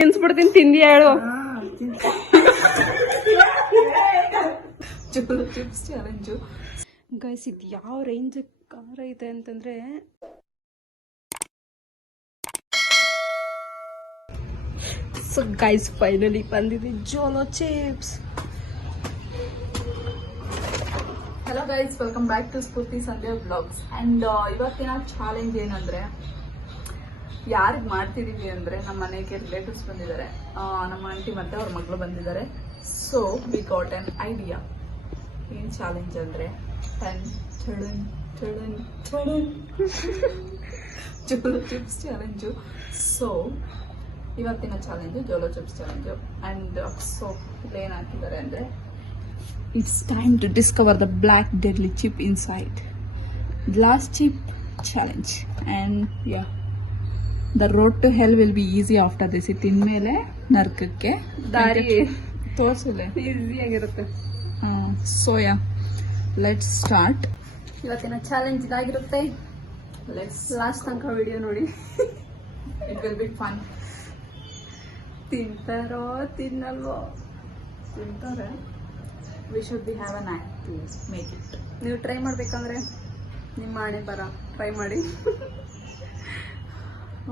ತಿನ್ಸ್ಬಿಡ್ತೀನಿ, ತಿಂದಿ ಹೇಳು. Chips challenge guys, ಇದು ಯಾವ ರೇಂಜ್ ಖಾರ ಇದೆ ಅಂತಂದ್ರೆ, ಸೊ ಗೈಸ್ ಫೈನಲಿ ಬಂದಿದೆ Jolo chips. Hello guys, welcome back to Spoorthi Sandhya vlogs. And ಇವತ್ತಿನ ಚಾಲೆಂಜ್ ಏನಂದ್ರೆ, ಯಾರಿಗೆ ಮಾಡ್ತಿದೀವಿ ಅಂದ್ರೆ, ನಮ್ಮ ಮನೆಗೆ ರಿಲೇಟಿವ್ಸ್ ಬಂದಿದ್ದಾರೆ, ನಮ್ಮ ಆಂಟಿ ಮತ್ತೆ ಅವ್ರ ಮಗಳು ಬಂದಿದ್ದಾರೆ. So we got an idea. ಏನ್ ಚಾಲೆಂಜ್ ಅಂದ್ರೆ ಜೋಲೋ ಚಿಪ್ಸ್ ಚಾಲೆಂಜು. ಸೊ ಇವತ್ತಿನ challenge Jolo chips challenge. And so ಇಲ್ಲೇನ್ ಹಾಕಿದ್ದಾರೆ ಅಂದ್ರೆ, it's time to discover the black deadly chip inside. Last chip challenge. And yeah, the road to hell will be easy after this. It inmele narkakke ದಾರಿ ತೋರಿಸಿಲ್ಲ, easy ಆಗಿರುತ್ತೆ. So yeah, let's start. ಇವತ್ತಿನ challenge ಇದಾಗಿರುತ್ತೆ. Let's last ತನಕ video ನೋಡಿ. It will be fun. ತಿಂತಾರೋ ತಿನ್ನಲ್ವೋ ತಿಂತಾರೆ. We should be have an act to make it. ನೀವು ಟ್ರೈ ಮಾಡ್ಬೇಕಂದ್ರೆ ನಿಮ್ಮ ಹಣೆ ಬರ ಟ್ರೈ ಮಾಡಿ.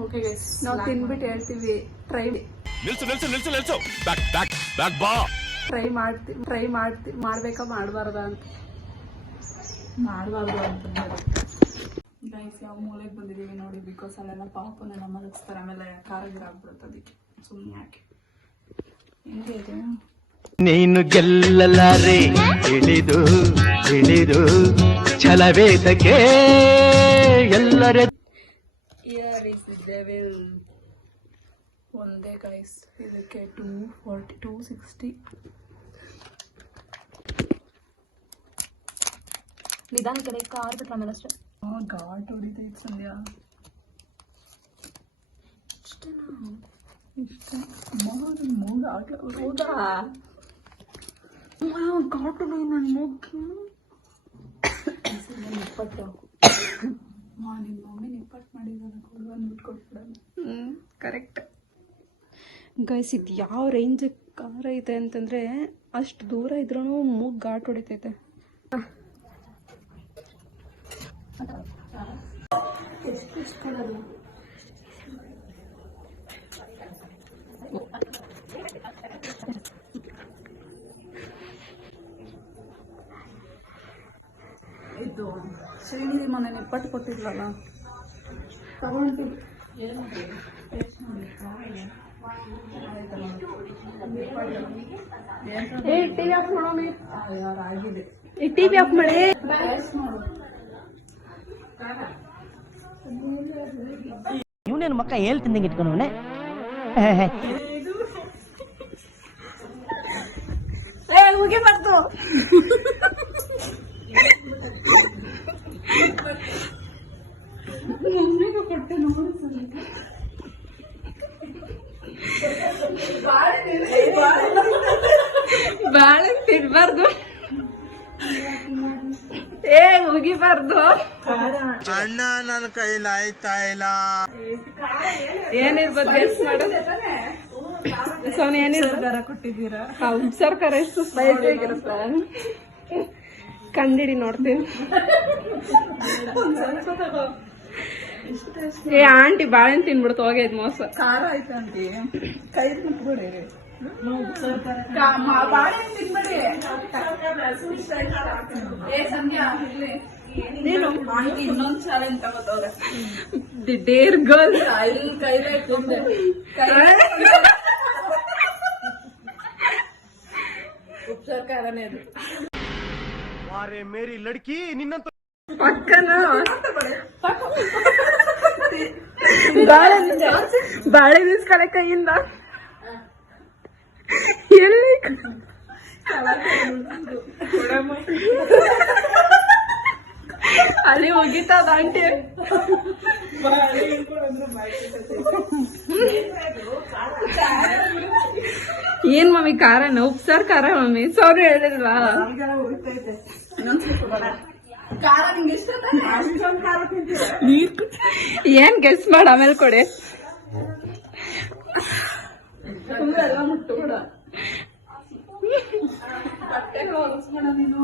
ಓಕೆ ಗೈಸ್, ನಾವು ತಿನ್ಬಿಟ್ಟು ಹೇಳ್ತೀವಿ ಟ್ರೈ ಮಾಡ್ಬೇಕಾ ಮಾಡಬಾರ್ದ ಅಂತ. ಮಾಡಬಾರ್ದು ಅಂತ ಗೈಸ್, ಯಾವ ಮೂಲೆಗೆ ಬಂದಿದ್ದೀವಿ ನೋಡಿ. ಬಿಕಾಸ್ ಅಲ್ಲೆಲ್ಲ ಪಾಪನೆಲ್ಲ ಮಲಗಿಸ್ತಾರೆ, ಆಮೇಲೆ ಖಾರ ಗಿರ ಆಗ್ಬಿಡುತ್ತೆ. ಅದಕ್ಕೆ ಸುಮ್ಮನೆ ಯಾಕೆ ಹೆಂಗೆ ಇದೆ. ನೀನು ಗೆಲ್ಲಲಾರೆ ಇಳಿದು ಇಳಿದು ಛಲವೇತಕ್ಕೆ ಎಲ್ಲರ ಒಂದೇ ಗೈಸ್, ಇದಕ್ಕೆ 260. ನಿಧಾನ ಕಡೆ ಕಾರ್ ಬಿಟ್ರೆ ಆಮೇಲೆ ಅಷ್ಟೇ. ಘಾಟ್ ಹೊಡಿತೈತೆ ಸಂಧ್ಯಾ. ಇಷ್ಟ ಮೂಗ ಆಗ್ಲ. ಹೌದಾ? ಘಾಟು ನನ್ನ ಮೂಗು. 20 ನಿಮ್ಮ ಮಮ್ಮಿ 20 ಮಾಡಿರೋದು ಕೊಡ್ಬಂದ್ಬಿಟ್ಟು ಕೊಟ್ಬಿಡೋಣ. ಕರೆಕ್ಟ್ ಗೈಸ್, ಇದು ಯಾವ ರೇಂಜ್ ಖಾರ ಇದೆ ಅಂತಂದ್ರೆ, ಅಷ್ಟು ದೂರ ಇದ್ರೂ ಮೂಗ್ ಘಾಟ್ ಹೊಡಿತೈತೆ. ಇದು ಶ್ರೀನಿಧಿ ಮನೆ 20 ಕೊಟ್ಟಿದ್ರಲ್ಲ, ತಗೊಂಡು ಟಿವಿ ಆಫ್ ಮಾಡೋಣ. ಆಗಿದೆ. ಟಿವಿ ಆಫ್ ಮಾಡಿ. ಇವನೇನು ಮಕ್ಕ ಹೇಳ್ತಿದ್ದಂಗೆ ಇಟ್ಕೊಂಡವನೆ. ಮುಗಿಬಾರ್ದು. ಮಮ್ಮಿಗೂ ಕೊಟ್ಟೆ ನೋಡಿ. ಬಾಳೆ ತಿನ್ಬಾರ್ದು. ಮುಗಿಬಾರ್ದು. ಅಣ್ಣ ನನ್ನ ಕೈಲಿ ಆಯ್ತಾ ಇಲ್ಲ. ಏನಿರ್ಬೋದು ಗೆಸ್ ಮಾಡು. ಸೋನಿ ಏನಿರ್ಬೋದು ಕೊಟ್ಟಿದ್ದೀರಾ? ಸರ್ಕಾರ ಎಷ್ಟು ಸ್ಪೈಸಿ ಆಗಿರುತ್ತೆ. ಕಂಡಿಡಿ ನೋಡ್ತೀನಿ. ಏ ಆಂಟಿ ಬಾಳೆನ್ ತಿನ್ಬಿಡ್ತು, ಹೋಗೈದ್ ಮೋಸ. ಖಾರ ಆಯ್ತು ಆಂಟಿ, ಕೈ ಮುಟ್ಬಿಡಿ. ಬಾಳೆ ತಿನ್ಬೇಡಿ. ಏ ಸಂಧ್ಯಾ, ನೀನು ಆಂಟಿ ಇನ್ನೊಂದು ಚಾಲೆಂಜ್ ತಗೋತವ್ರೆ. The dare girl. ಕೈಲೇ ತಿಂದೆ. ಉಪ್ಸಾರ ಖಾರನೇ ಅದು. ವಾರೆ ಮೇರಿ ಲಡ್ಕಿ ನಿನ್ನಂತ ಪಕ್ಕನ ಬಾಳೆ ಬೀಸ್ಕಳೆ ಕೈಯಿಂದ. ಎಲ್ಲಿ ಅಲ್ಲಿ ಹೋಗಿತ್ತದ ಆಂಟಿ. ಏನ್ ಮಮ್ಮಿ ಖಾರನ? ಉಪ್ಸಾರ್ ಖಾರ ಮಮ್ಮಿ. ಸಾರಿ ಹೇಳಿಲ್ವಾ? ಏನ್ ಗೆಸ್ ಮಾಡ, ಆಮೇಲೆ ಕೊಡೆ. ಮುಟ್ಟಬೇಡ ಬಟ್ಟೆಗಳು ಒರೆಸ್ಬೇಡ ನೀನು.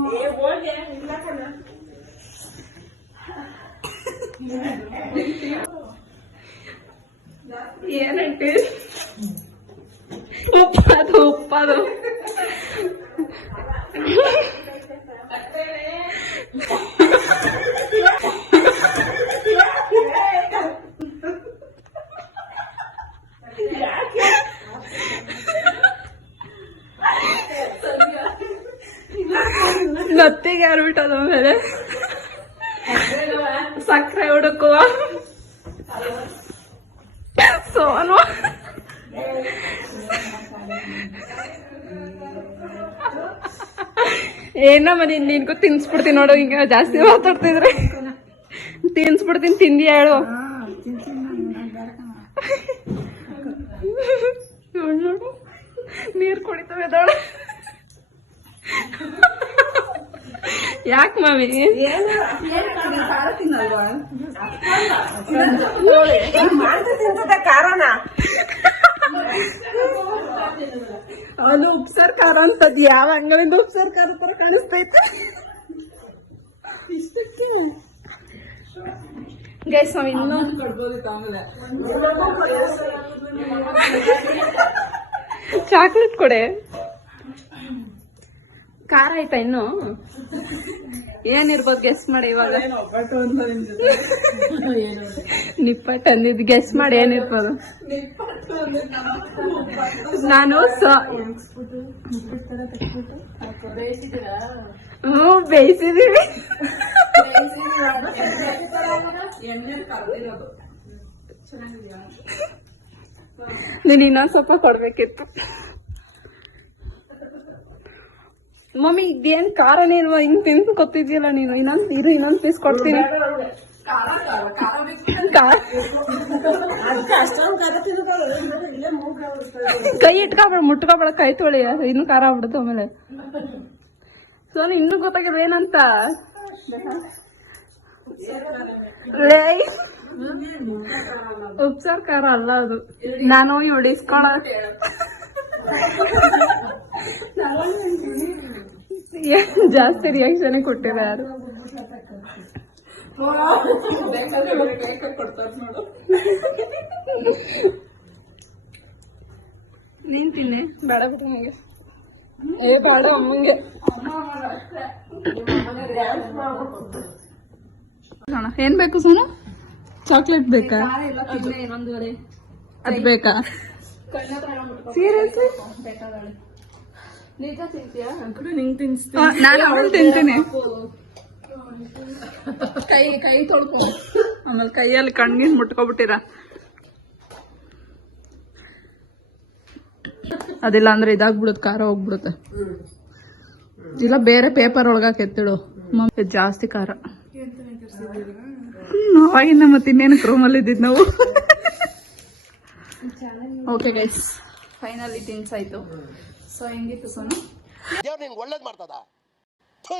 ಏನಂಟಿ ಉಪ್ಪದು ಉಪ್ಪದು ನತ್ತಿಗೆ ಯಾರು ಬಿಟ್ಟದ ಮೇಲೆ ಸಕ್ಕರೆ ಹುಡುಕುವ ಸೋನು ಏನಮ್ಮ ನಿನ್ಗೂ ತಿನ್ಸ್ಬಿಡ್ತೀನಿ ನೋಡು, ಹಿಂಗ ಜಾಸ್ತಿ ಮಾತಾಡ್ತಿದ್ರೆ ತಿನ್ಸ್ಬಿಡ್ತೀನಿ. ತಿಂದಿ ಹೇಳು ನೋಡು ನೀರ್ ಕುಡಿತವೆ ದೊಡ್ಡ. ಯಾಕೆ ಮಾಮಿ ಕಾರಣ ಅವನು ಉಪ್ಸಾರ್ ಖಾರ ಅಂತದ್ ಯಾವ ಅಂಗಡಿಯಿಂದ ಉಪ್ಸಾರ್ ಖಾರ ತರ ಕಾಣಿಸ್ತೈತೆ. ಗೈಸ್ ನಾವ್ ಇನ್ನು ಚಾಕ್ಲೇಟ್ ಕೊಡೆ. ಖಾರ ಆಯ್ತಾ ಇನ್ನು? ಏನಿರ್ಬೋದು ಗೆಸ್ ಮಾಡಿ ಇವಾಗ. ನಿಪ್ಪಟ್ಟು ಅಂದಿದ್ ಗೆಸ್ ಮಾಡಿ ಏನಿರ್ಬೋದು. ನಾನು ಬೇಯಿಸಿದೀವಿ. ನೀನ್ ಇನ್ನೊಂದ್ ಸ್ವಲ್ಪ ಕೊಡ್ಬೇಕಿತ್ತು. ಮಮ್ಮಿ ಇದೇನ್ ಖಾರನೇ ಇಲ್ವಾ? ಹಿಂಗ್ ತಿನ್ಸ್ ಗೊತ್ತಿದ್ಯಲ್ಲ ನೀನು. ಇನ್ನೊಂದ್ ಪೀಸ್ ಕೊಡ್ತೀನಿ. ಕೈ ಇಟ್ಕೊಬೇಡ, ಮುಟ್ಕೊಬೇಡ, ಕೈ ತೊಳಿ. ಇನ್ನು ಖಾರ ಆಗ್ಬಿಡುತ್ತೆ ಆಮೇಲೆ. ಸೊ ಇನ್ನೂ ಗೊತ್ತಾಗಿಲ್ಲ ಏನಂತ. ಉಪ್ಸಾರ್ ಖಾರ ಅಲ್ಲ ಅದು. ನಾನು ಹೊಡಿಸ್ಕೊಳ ಜಾಸ್ತಿ ರಿಯಾಕ್ಷನ್ ಕೊಟ್ಟಿಲ್ಲ ಯಾರು. ನೀನ್ ತಿನ್ನೆ. ಬೇಡ ಬಿಟ್ಟು ನನಗೆ. ಬೇಡ ಅಮ್ಮಂಗೆ. ಏನ್ ಬೇಕು ಸೋನು? ಚಾಕ್ಲೇಟ್ ಬೇಕಾ? ಅದ್ ಬೇಕಾ? ಸೀರಿಯಸ್ಲಿ ನಾನು ಅವಳು ತಿಂತೀನಿ. ಕೈ ತೊಳ್ಕೊ. ಆಮೇಲೆ ಕೈಯಲ್ಲಿ ಕಣ್ಣಿಗೆ ಮುಟ್ಕೊಬಿಟ್ಟಿರ. ಅದಿಲ್ಲ ಅಂದ್ರೆ ಇದಾಗ್ಬಿಡುತ್ತೆ, ಖಾರ ಹೋಗ್ಬಿಡುತ್ತೆ. ಇಲ್ಲ ಬೇರೆ ಪೇಪರ್ ಒಳಗಾಕ ಎತ್ತಿಡು. ಜಾಸ್ತಿ ಖಾರ ಅವಾಗಿಂದ ಮತ್ತೆ ಇನ್ನೇನಕ್ಕೆ ರೂಮಲ್ಲಿ ಇದ್ದಿದ್ ನಾವು. ಓಕೆ ಗೈಸ್, ಫೈನಲಿ ತಿನ್ಸಾಯ್ತು. ಸೊ ಹೆಂಗಿತ್ತು ಸೋನು? ದೇವ್ರು ನಿನ್ಗೆ ಒಳ್ಳೇದ್ ಮಾಡ್ತದ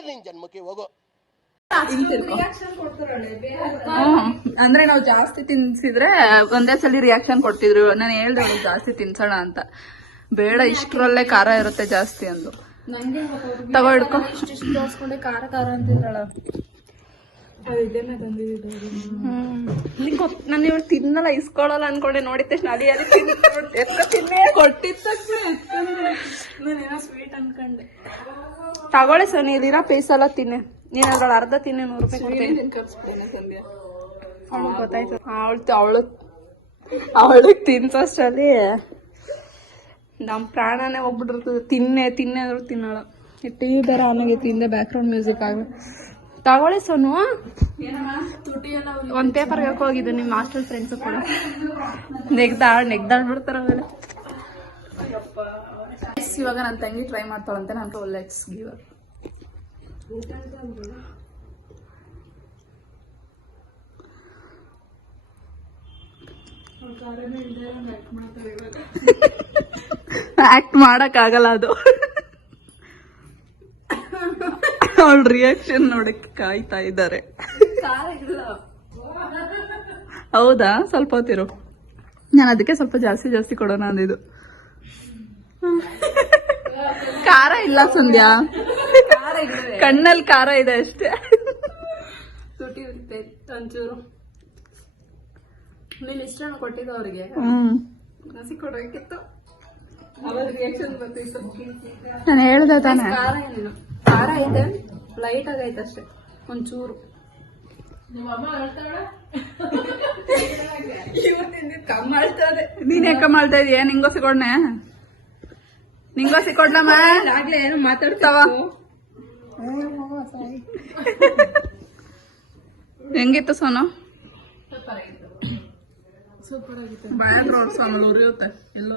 ನಿನ್ ಜನ್ಮಕ್ಕೆ ಹೋಗೋ. ಅಂದ್ರೆ ನಾವು ಜಾಸ್ತಿ ತಿನ್ಸಿದ್ರೆ ಒಂದೇ ಸಲ ರಿಯಾಕ್ಷನ್ ಕೊಡ್ತಿದ್ರು. ನಾನು ಹೇಳ್ದೆ ಜಾಸ್ತಿ ತಿನ್ಸೋಣ ಅಂತ. ಬೇಡ, ಇಷ್ಟರಲ್ಲೇ ಖಾರ ಇರುತ್ತೆ ಜಾಸ್ತಿ ಅಂದು. ತಗೋ ಹಿಡ್ಕೊ. ಖಾರ ಖಾರ ಅಂತಿದ್ದಾಳ. ನಾನು ಇವ್ರು ತಿನ್ನಲ್ಲ, ಇಸ್ಕೊಳಲ್ಲ ಅನ್ಕೊಂಡೆ. ನೋಡಿದ ತಕ್ಷಣ ಅಲ್ಲಿ ತಿನ್ನೇ ಕೊಟ್ಟಿದ್ದ ಸ್ವೀಟ್ ಅನ್ಕೊಂಡೆ. ತಗೊಳ್ಳಿ ಸರ್, ಇಲ್ಲಿರೋ ಪೀಸ್ ಎಲ್ಲ ತಿನ್ನೆ. ನೀನ್ ಅದ್ರಲ್ಲಿ ಅರ್ಧ ತಿನ್ನೆ, 100 ರೂಪಾಯಿ ಕೊಡ್ತೀನಿ. ಗೊತ್ತಾಯ್ತು. ಅವಳಿಗೆ ತಿನ್ಸೋಷ್ಟರಲ್ಲಿ ನಮ್ ಪ್ರಾಣನೇ ಹೋಗ್ಬಿಟ್ಟಿರ್ತದೆ. ತಿನ್ನೆ ಅಂದ್ರು ತಿನ್ನೋಳ. ಟಿವಿ ಬೇರೆ ಆನಾಗೆ ತಿಂದೆ, ಬ್ಯಾಕ್ ಗ್ರೌಂಡ್ ಮ್ಯೂಸಿಕ್ ಆಗ. ತಗೊಳ್ಳಿ ಸೋನು. ಒಂದ್ ಪೇಪರ್ ಹೋಗಿದ್ದು ನಿಮ್ ಹಾಸ್ಟೆಲ್ ಫ್ರೆಂಡ್ಸ್ ಕೂಡ ನೆಗ್ದಾಳ್ ಬಿಡ್ತಾರ ಆಮೇಲೆ. ಇವಾಗ ನನ್ನ ತಂಗಿ ಟ್ರೈ ಮಾಡ್ತಾಳಂತೆ. ನಾನು ಲೆಟ್ಸ್ ಗಿವ್ ಅಪ್. ಆಕ್ಟ್ ಮಾಡಕ್ ಆಗಲ್ಲ ಅದು. ಅವಳ ರಿಯಾಕ್ಷನ್ ನೋಡಕ್ಕೆ ಕಾಯ್ತಾ ಇದ್ದಾರೆ. ಹೌದಾ? ಸ್ವಲ್ಪ ಹೊತ್ತಿರು. ನಾನು ಅದಕ್ಕೆ ಸ್ವಲ್ಪ ಜಾಸ್ತಿ ಕೊಡೋಣ ಅಂದಿದ್ದು. ಖಾರ ಇಲ್ಲ ಸಂಧ್ಯಾ, ಕಣ್ಣಲ್ಲಿ ಖಾರ ಇದೆ ಅಷ್ಟೇ. ತುಟಿ ಇರುತ್ತೆ ಒಂಚೂರು. ನೀನ್ ಇಷ್ಟನ್ನು ಕೊಟ್ಟಿದ್ದು ಅವ್ರಿಗೆ, ಹಸಿ ಕೊಡಬೇಕಿತ್ತು. ಅವರ ರಿಯಾಕ್ಷನ್ ಬರ್ತಿತ್ತು. ನಾನು ಹೇಳ್ದೆ ತಾನೆ. ಖಾರ ಏನಿಲ್ಲ, ಖಾರ ಐತೆ, ಲೈಟ್ ಆಗೈತೆ ಅಷ್ಟೇ ಒಂಚೂರು. ನೀನ್ ಯಾಕ ಮಾಡ್ತಾ ಇದೀಯ? ನಿಂಗೋಸಿ ಕೊಡ್ನೆ, ನಿಂಗೋಸಿ ಕೊಡ್ಲಮ್ಮ. ಏನು ಮಾತಾಡ್ತಾವ. ಹೆಂಗಿತ್ತು ಸೋನು? ಸೂಪರ್ ಆಗಿತ್ತು. ಬಾಯಾಗ ಸೋನು ಉರಿಯುತ್ತೆ. ಎಲ್ಲೋ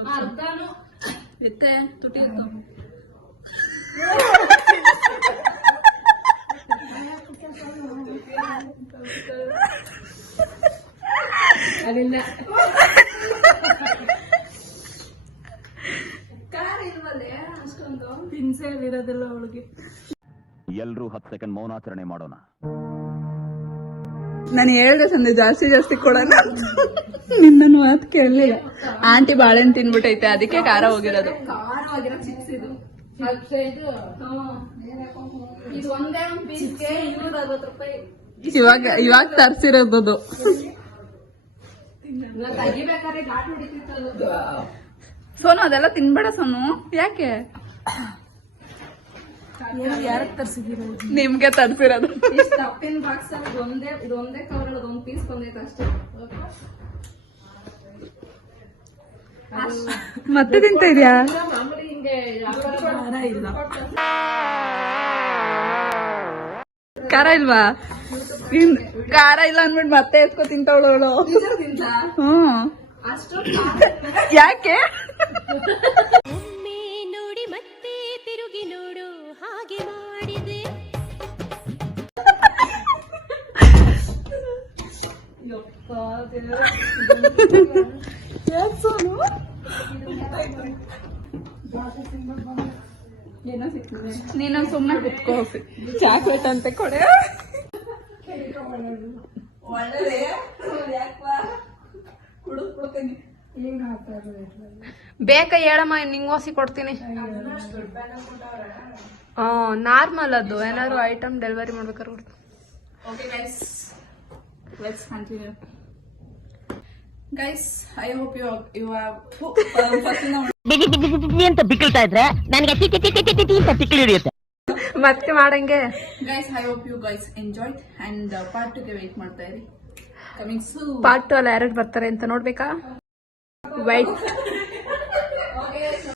ಇತ್ತೆ ತುಟಿ ಇತ್ತು. ಅದಿಲ್ಲ ಖಾರ ಇಲ್ವಲ್ಲೇ ಅಷ್ಟೊಂದು. ಹಿಂಸೆಯಲ್ಲಿರೋದಿಲ್ಲ ಅವಳಿಗೆ. ಎಲ್ರೂ 10 ಸೆಕೆಂಡ್ ಮೌನಾಚರಣೆ ಮಾಡೋಣ. ನಾನು ಹೇಳ್ದೆ ಸಂದೆ ಜಾಸ್ತಿ ಕೊಡೋಣ. ನಿನ್ನ ಮಾತು ಕೇಳಲಿಲ್ಲ. ಆಂಟಿ ಬಾಳೆಹಣ್ಣು ತಿನ್ಬಿಟ್ಟೈತೆ, ಅದಕ್ಕೆ ಖಾರ ಹೋಗಿರೋದು. ಖಾರವಾಗಿರೋ ಚಿಪ್ಸ್ ಇದು. ಇದು ಒಂದೇ ಒಂದು ಪೀಸ್ಗೆ 260 ರೂಪಾಯಿ. ಇವಾಗ ತರ್ಸಿರೋದು. ತೆಗಿಬೇಕಾದ್ರೆ ಘಾಟ್ ಹೊಡಿತಿತ್ತು. ಸೋನು ಅದೆಲ್ಲ ತಿನ್ಬೇಡ ಸೋನು. ಯಾಕೆ? ಯಾರಕ್ಕೆ ತರ್ಸಿದೀರ? ನಿಮ್ಗೆ ತರ್ಸಿರೋದು. ಇಷ್ಟು ತಪ್ಪಿನ ಬಾಕ್ಸ್ ಅಲ್ಲಿ ಇದೊಂದೇ ಕವರ್ ಅದೊಂದು ಪೀಸ್ ಬಂದೈತೆ ಅಷ್ಟೇ. ಮತ್ತೆ ತಿಂತ ಇದೆಯಾ? ಮಾಮೂಲಿ ಹಿಂಗೆ ಖಾರ ಇಲ್ಲ. ಖಾರ ಇಲ್ವಾ? ಖಾರ ಇಲ್ಲ ಅಂದ್ಬಿಟ್ಟು ಮತ್ತೆ ಎತ್ಕೊ ತಿಂತವಳು. ಹ್ಮ್, ಅಷ್ಟು ಯಾಕೆ? ಒಮ್ಮೆ ನೋಡಿ ಮತ್ತೆ ತಿರುಗಿ ನೋಡು ಹಾಗೆ ಮಾಡಿದೆ. ನೀನು ಸುಮ್ಮನೆ ಕುತ್ಕೋ. ಚಾಕ್ಲೇಟ್ ಅಂತ ಕೊಡೆ. ಬೇಕ ಹೇಳಮ್ಮ, ನಿಂಗೋಸಿ ಕೊಡ್ತೀನಿ. ನಾರ್ಮಲ್ ಅದು, ಏನಾದ್ರು ಐಟಮ್ ಡೆಲಿವರಿ ಮಾಡ್ಬೇಕಾದ್ರೆ ಕೊಡ್ತೀನಿ. Okay guys, let's continue. Guys, I hope you have ಅಂತ ಬಿಕ್ಕಳ್ತಾ ಇದ್ರೆ ನನಗೆ ಅಂತ ತಿಕ್ಕಲಿ ಹಿಡಿಯುತ್ತೆ. ಮತ್ತೆ ಮಾಡಂಗೆ. Guys, I hope you guys enjoyed and part 2 ಗೆ wait ಮಾಡ್ತಾ ಇರಿ. Coming soon. ಪಾರ್ಟ್ 2 ಅಲ್ಲಿ ಯಾರು ಬರ್ತಾರೆ ಅಂತ ನೋಡ್ಬೇಕಾ? ವೈಟ್